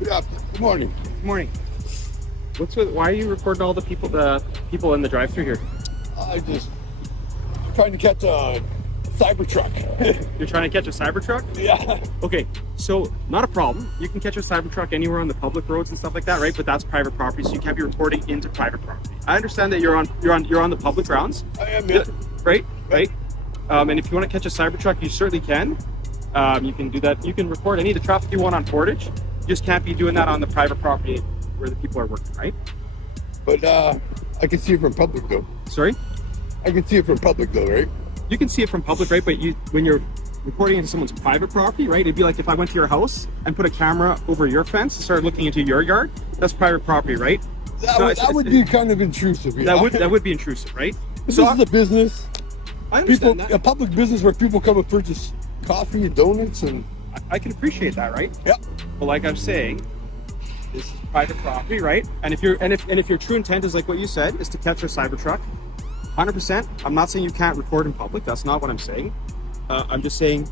Yeah, good morning. Good morning. Why are you recording all the people in the drive-thru here? I just trying to catch a Cybertruck. You're trying to catch a Cybertruck? Yeah. Okay, so not a problem. You can catch a Cybertruck anywhere on the public roads and stuff like that, right? But that's private property, so you can't be reporting into private property. I understand that you're on the public grounds. I am, yeah. Right. And if you want to catch a Cybertruck, you certainly can. You can do that. You can record any of the traffic you want on Portage. You just can't be doing that on the private property where the people are working, right? But I can see it from public though. Sorry? I can see it from public though, right? You can see it from public, right? But when you're recording into someone's private property, right? It'd be like if I went to your house and put a camera over your fence and started looking into your yard. That's private property, right? That would be kind of intrusive. Yeah. That would be intrusive, right? This is a business. I understand that. A public business where people come and purchase coffee and donuts, and I can appreciate that, right? Yeah. But like I'm saying, this is private property, right? And if your true intent is like what you said, is to catch a Cybertruck, 100%. I'm not saying you can't record in public. That's not what I'm saying. I'm just saying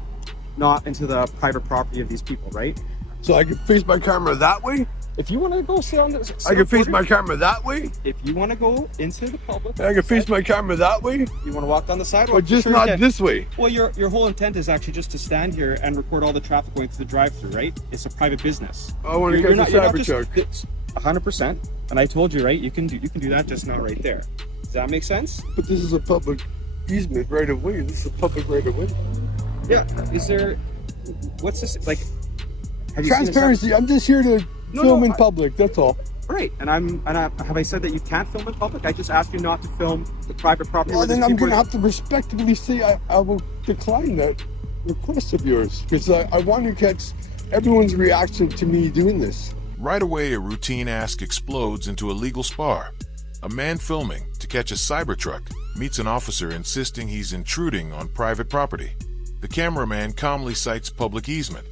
not into the private property of these people, right? So I can face my camera that way. If you want to go sit on the, I can face my camera that way. If you want to go into the public, I can face my camera that way. You want to walk down the sidewalk, but just not this way. Well, your whole intent is actually just to stand here and record all the traffic going through the drive-through, right? It's a private business. I want to catch a Cybertruck. 100%. And I told you, right? You can do that just now, right there. Does that make sense? But this is a public easement right of way. This is a public right of way. Yeah. Is there? What's this like? Transparency. I'm just here to film in public. That's all. Right. And have I said that you can't film in public? I just asked you not to film the private property. Well, then I'm going to have to respectfully say I will decline that request of yours, because I want to catch everyone's reaction to me doing this. Right away, a routine ask explodes into a legal spar. A man filming to catch a Cybertruck meets an officer insisting he's intruding on private property. The cameraman calmly cites public easement.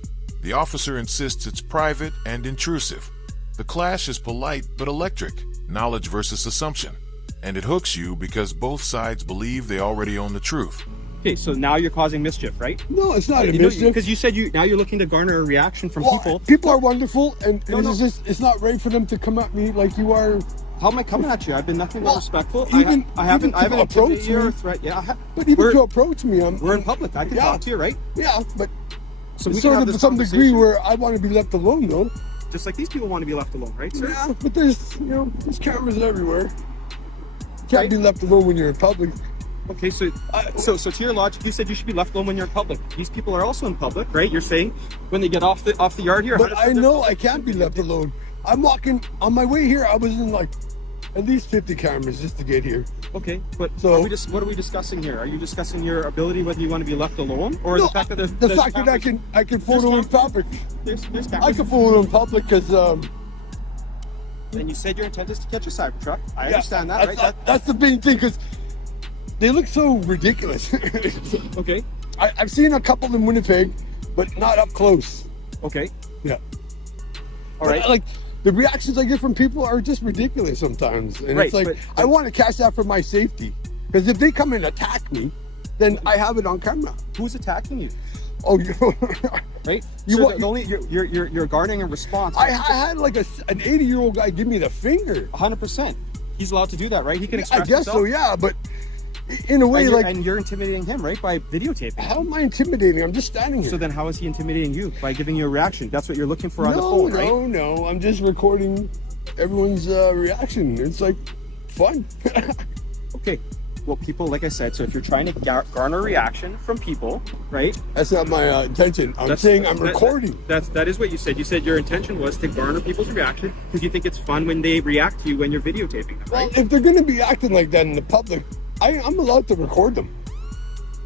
The officer insists it's private and intrusive. The clash is polite but electric, knowledge versus assumption. And it hooks you because both sides believe they already own the truth. Okay, so now you're causing mischief, right? No, it's not a mischief. Because you said now you're looking to garner a reaction from people. People are wonderful, and it's not right for them to come at me like you are. How am I coming at you? I've been nothing but respectful. I haven't approached you or threat. Yeah, but even to approach me, we're in public. I can talk to you, right? Yeah, but so we sort of to some degree where I want to be left alone, though. Just like these people want to be left alone, right, sir? Yeah, but there's cameras everywhere. You can't be left alone when you're in public. Okay, so to your logic, you said you should be left alone when you're in public. These people are also in public, right? You're saying when they get off the yard here. But I know I can't be left alone. I'm walking on my way here. I was in like at least 50 cameras just to get here. Okay, but what are we discussing here? Are you discussing your ability, whether you want to be left alone, or the fact that I can photo in public? There's I can photo in public because. And you said your intent is to catch a Cybertruck. I understand that, right? That's the main thing, because they look so ridiculous. Okay. I've seen a couple in Winnipeg, but not up close. Okay. Yeah. All right. Like the reactions I get from people are just ridiculous sometimes, and it's like I want to catch that for my safety, because if they come and attack me, then I have it on camera. Who's attacking you? Oh, right. You're guarding a response. I had like an 80-year-old guy give me the finger. 100%. He's allowed to do that, right? He can express himself. I guess so, yeah, but in a way, and you're intimidating him, right, by videotaping. How am I intimidating? I'm just standing here. So then how is he intimidating you? By giving you a reaction? That's what you're looking for on the phone, right? No. I'm just recording everyone's reaction. It's like fun. Okay. Well, people, like I said, so if you're trying to garner a reaction from people, right? That's not my intention. I'm saying I'm recording. That is what you said. You said your intention was to garner people's reaction because you think it's fun when they react to you when you're videotaping them, right? Well, if they're going to be acting like that in the public, I'm allowed to record them.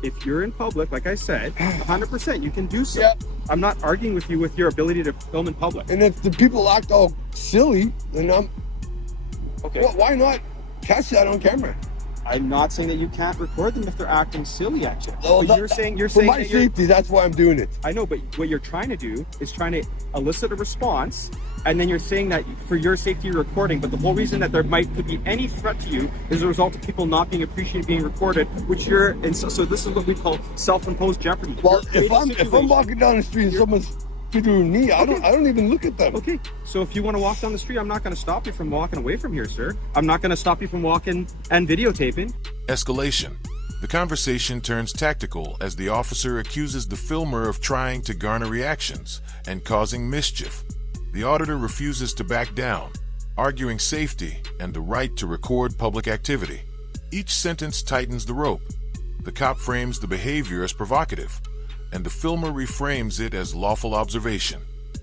If you're in public, like I said, 100%, you can do so. Yeah. I'm not arguing with you with your ability to film in public. And if the people act all silly, then okay. Well, why not catch that on camera? I'm not saying that you can't record them if they're acting silly at you. Well, you're saying for my safety, that's why I'm doing it. I know, but what you're trying to do is trying to elicit a response, and then you're saying that for your safety you're recording, but the whole reason that could be any threat to you is a result of people not being appreciated being recorded, which so this is what we call self-imposed jeopardy. Well, if I'm walking down the street and someone's through me. I don't even look at them. Okay, so if you want to walk down the street, I'm not going to stop you from walking away from here, sir. I'm not going to stop you from walking and videotaping. Escalation. The conversation turns tactical as the officer accuses the filmer of trying to garner reactions and causing mischief. The auditor refuses to back down, arguing safety and the right to record public activity. Each sentence tightens the rope. The cop frames the behavior as provocative, and the filmer reframes it as lawful observation.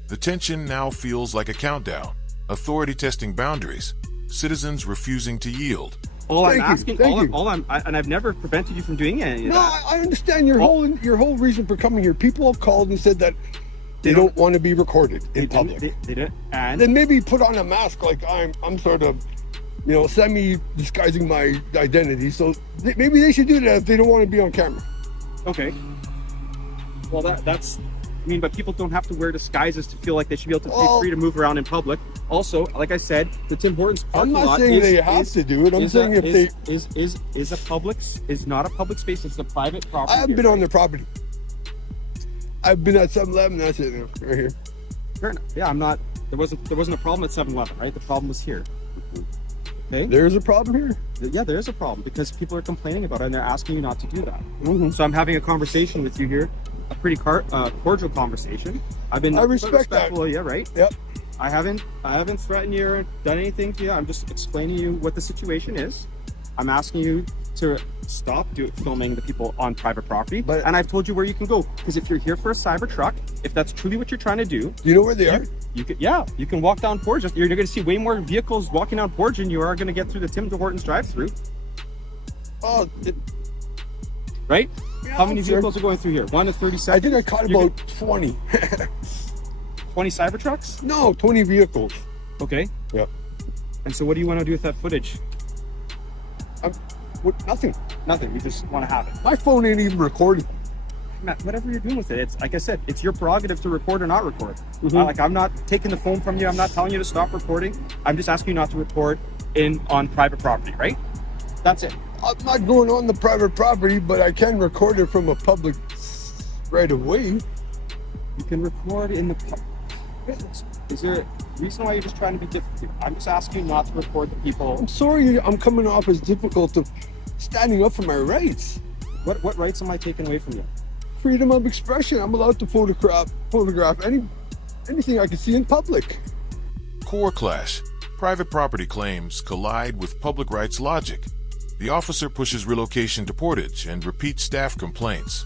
The tension now feels like a countdown, authority testing boundaries, citizens refusing to yield. All I'm asking, and I've never prevented you from doing any of that. I understand your whole reason for coming here. People have called and said that they don't want to be recorded in public. They did, and then maybe put on a mask like I'm sort of, semi-disguising my identity. So maybe they should do that if they don't want to be on camera. Okay. Well, that's. I mean, but people don't have to wear disguises to feel like they should be able to be free to move around in public. Also, like I said, the Tim Hortons parking lot. I'm not saying they have to do it. I'm saying if they is not a public space. It's a private property. I haven't been on their property. I've been at 7-Eleven. That's it, right here. Fair enough. Yeah, I'm not. There wasn't a problem at 7-Eleven, right? The problem was here. Okay. There's a problem here. Yeah, there is a problem because people are complaining about it and they're asking you not to do that. Mm-hmm. So I'm having a conversation with you here, a pretty cordial conversation. I respect that. Yeah, right. Yep. I haven't threatened you or done anything to you. I'm just explaining to you what the situation is. I'm asking you to stop filming the people on private property. And I've told you where you can go. Because if you're here for a cyber truck, if that's truly what you're trying to do, you know where they are? You can walk down Portage. You're going to see way more vehicles walking down Portage than you are going to get through the Tim Hortons drive-through. Oh, right? Yeah, how many vehicles are going through here? 1 to 30 seconds? I think I caught about 20. 20 cyber trucks? No, 20 vehicles. Okay. Yep. And so what do you want to do with that footage? Nothing. Nothing. You just want to have it. My phone ain't even recording. Matt, whatever you're doing with it, it's like I said, it's your prerogative to record or not record. Mm-hmm. I'm not taking the phone from you. I'm not telling you to stop recording. I'm just asking you not to record on private property, right? That's it. I'm not going on the private property, but I can record it from a public right of way. You can record in the public. Is there a reason why you're just trying to be difficult? I'm just asking you not to record the people. I'm sorry, I'm coming off as difficult of standing up for my rights. What rights am I taking away from you? Freedom of expression. I'm allowed to photograph anything I can see in public. Core clash. Private property claims collide with public rights logic. The officer pushes relocation to Portage and repeats staff complaints.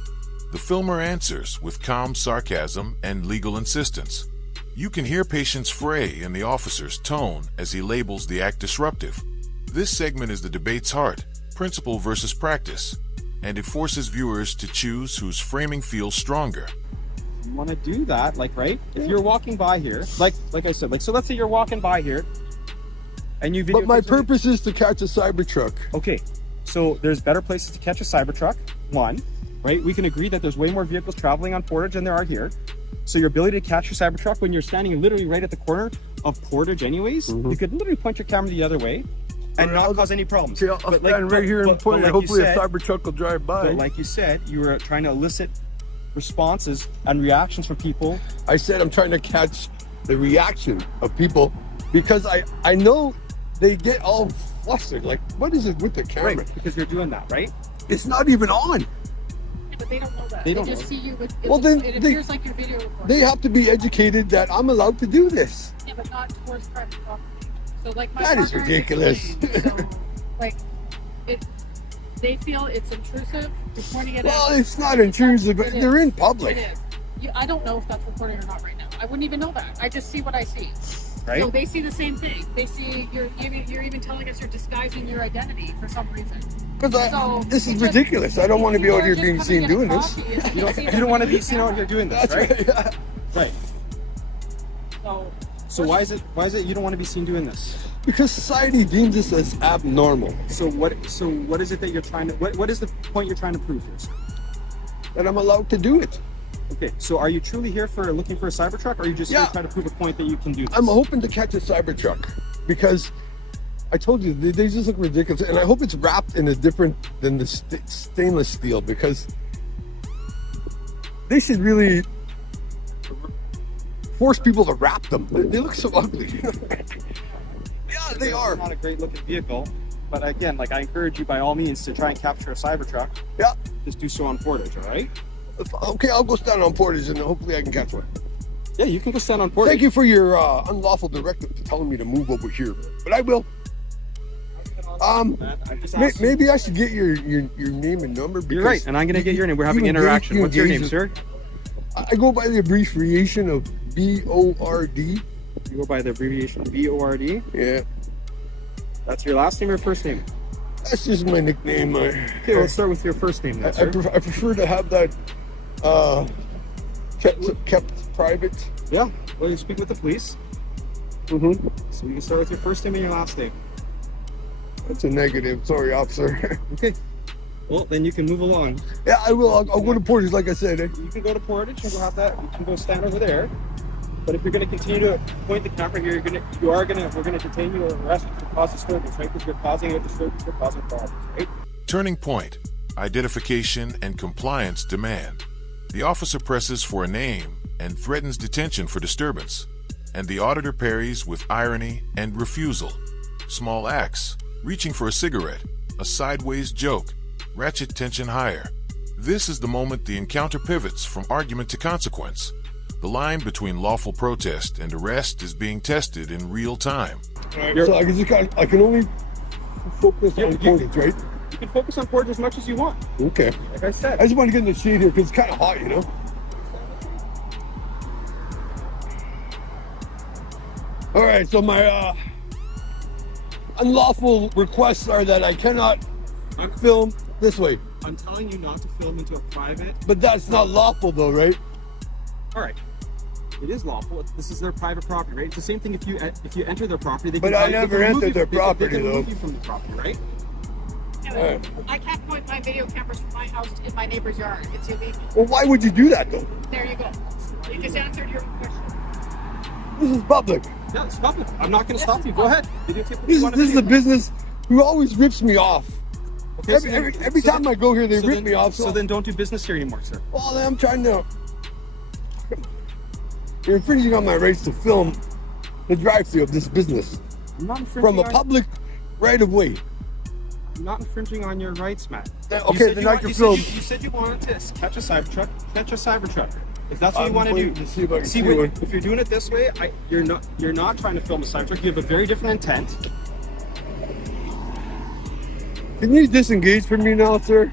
The filmer answers with calm sarcasm and legal insistence. You can hear patience fray in the officer's tone as he labels the act disruptive. This segment is the debate's heart, principle versus practice, and it forces viewers to choose whose framing feels stronger. You want to do that, right? If you're walking by here, like I said, so let's say you're walking by here, and you video. But my purpose is to catch a cyber truck. Okay, so there's better places to catch a cyber truck. One, right? We can agree that there's way more vehicles traveling on Portage than there are here. So your ability to catch your cyber truck when you're standing literally right at the corner of Portage anyways, you could literally point your camera the other way and not cause any problems. Okay, I'll stand right here and point it. Hopefully a cyber truck will drive by. But like you said, you were trying to elicit responses and reactions from people. I said I'm trying to catch the reaction of people because I know they get all flustered. Like, what is it with the camera? Right, because you're doing that, right? It's not even on. But they don't know that. They just see you with it appears like your video recording. They have to be educated that I'm allowed to do this. Yeah, but not towards private property. So like my That is partner ridiculous. explained, so, they feel it's intrusive. You're pointing it Well, out. it's not intrusive, but they're in public. It is. I don't know if that's recording or not right now. I wouldn't even know that. I just see what I see. Right? So they see the same thing. They see you're even telling us you're disguising your identity for some reason. Because this is ridiculous. I don't want to be out here being seen doing this. You don't want to be seen out here doing this, That's right? right. Right. So why is it you don't want to be seen doing this? Because society deems this as abnormal. So what is it that you're trying to what is the point you're trying to prove here, sir? That I'm allowed to do it. Okay, so are you truly here for looking for a cyber truck, or are you just here trying to prove a point that you can do this? I'm hoping to catch a cyber truck because I told you they just look ridiculous, and I hope it's wrapped in a different than the stainless steel because they should really force people to wrap them. They look so ugly. Yeah, they are. Not a great looking vehicle, but again, like, I encourage you by all means to try and capture a Cybertruck. Yeah. Just do so on Portage, all right? Okay, I'll go stand on Portage and hopefully I can catch one. Yeah, you can go stand on Portage. Thank you for your unlawful directive to telling me to move over here, but I will. Maybe I should get your name and number. You're right, and I'm gonna get your name. We're having interaction. What's your name, sir? I go by the abbreviation of BORD. You go by the abbreviation BORD. Yeah. That's your last name or first name? That's just my nickname. Okay, let's start with your first name. Then, I sir. prefer to have that kept private. Yeah. Well, you speak with the police. Mm-hmm. So you can start with your first name and your last name. That's a negative. Sorry, officer. Okay. Well, then you can move along. Yeah, I will. I'll go to Portage, like I said. You can go to Portage and go have that. You can go stand over there. But if you're going to continue to point the camera here, we're going to detain you or arrest you for cause disturbance, right? Because you're causing a disturbance, you're causing problems, right? Turning point. Identification and compliance demand. The officer presses for a name and threatens detention for disturbance. And the auditor parries with irony and refusal. Small acts. Reaching for a cigarette. A sideways joke. Ratchet tension higher. This is the moment the encounter pivots from argument to consequence. The line between lawful protest and arrest is being tested in real time. So I can only focus on Portage, right? You can focus on Portage as much as you want. Okay. Like I said. I just want to get in the shade here because it's kind of hot, you know? All right, so my unlawful requests are that I cannot film this way. I'm telling you not to film into a private. But that's not lawful though, right? All right. It is lawful. This is their private property, right? It's the same thing if you enter their property. They but can I never entered their property, they can though. remove you from the property, right? Yeah, I can't point my video cameras from my house in my neighbor's yard. It's illegal. Well, why would you do that though? There you go. You just answered your question. This is public. Yeah, it's public. I'm not going to stop you. Go ahead. This is a business who always rips me off. Okay, every time I go here, they rip me off. So then don't do business here anymore, sir. Well, I'm trying to... You're infringing on my rights to film the drive-thru of this business. I'm not infringing from a public right-of-way. I'm not infringing on your rights, Matt. Okay, then I can film. You said you wanted to catch a Cybertruck. Catch a Cybertruck. If that's what you want to do. To see if I can see one. If you're doing it this way, you're not trying to film a Cybertruck. You have a very different intent. Can you disengage from me now, sir?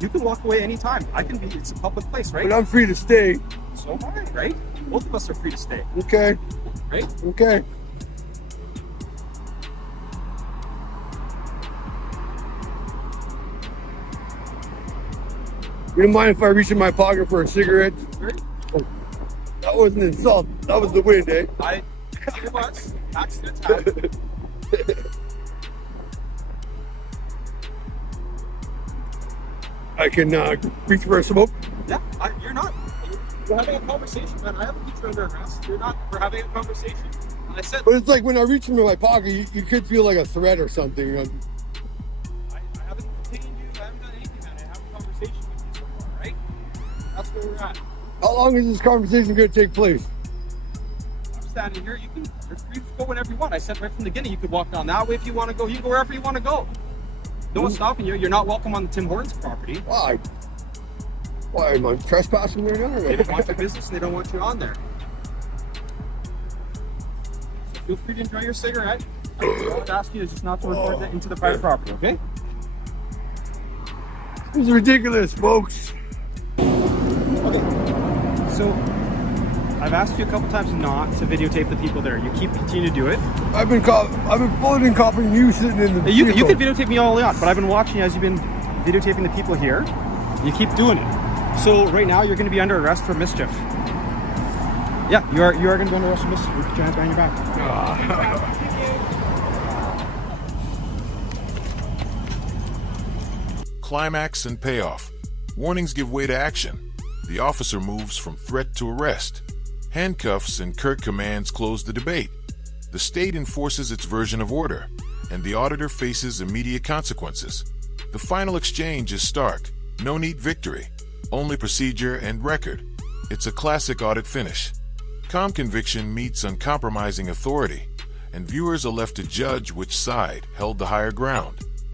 You can walk away anytime. It's a public place, right? But I'm free to stay. So am I, right? Both of us are free to stay. Okay. Right? Okay. You don't mind if I reach in my pocket for a cigarette? Right? Oh, that wasn't an insult. That was the wind, eh? It was. Accidents happen. I can reach for a smoke. Yeah, you're not. We're having a conversation, man. I haven't put you under arrest. We're having a conversation. And I said. But it's like when I reach into my pocket, you could feel like a threat or something. I haven't detained you. I haven't done anything, man. I have a conversation with you so far, right? That's where we're at. How long is this conversation going to take place? I'm standing here. You're free to go whenever you want. I said right from the beginning, you could walk down that way if you want to go. You can go wherever you want to go. No one's stopping you. You're not welcome on the Tim Hortons property. Why? Why am I trespassing there now? They don't want your business and they don't want you on there. So feel free to enjoy your cigarette. I would ask you to just not to report that into the private property, okay? This is ridiculous, folks. Okay. So I've asked you a couple times not to videotape the people there. You continue to do it. I've been floating copping you sitting in the You can videotape me all out, but I've been watching as you've been videotaping the people here. You keep doing it. So right now you're going to be under arrest for mischief. Yeah, you are going to be under arrest for mischief. Put your hands behind your back. Climax and payoff. Warnings give way to action. The officer moves from threat to arrest. Handcuffs and curt commands close the debate. The state enforces its version of order, and the auditor faces immediate consequences. The final exchange is stark. No neat victory, only procedure and record. It's a classic audit finish. Calm conviction meets uncompromising authority, and viewers are left to judge which side held the higher ground.